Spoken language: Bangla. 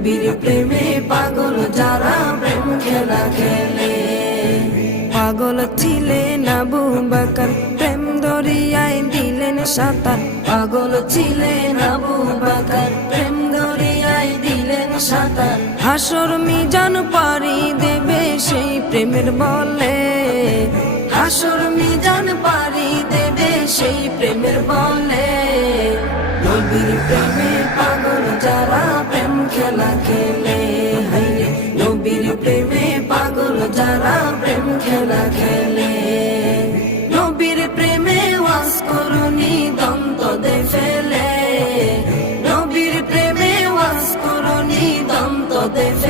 নবীর প্রেমে পাগল যারা প্রেম খেলা খেলে। পাগল ছিলেন আবু বকর, প্রেম দরিয়ায় দিলেন সাঁতার। পাগল ছিলেন আবু বকর, প্রেম দরিয়ায় দিলেন সাঁতার। হাসর মিজান পারি দেবে সেই প্রেমের বলে। হাসর মিজান পারি দেবে সেই প্রেমের বলে। নবীর প্রেমে পাগল যারা প্রেম খেলা খেলে। হাইরে নবীর প্রেমে পাগল যারা প্রেম খেলা খেলে। নবীর প্রেমে ওয়াজ করুনি দন্ত দে ফেলে। নবীর প্রেমে ওয়াজ করুনি দন্ত দে ফেলে।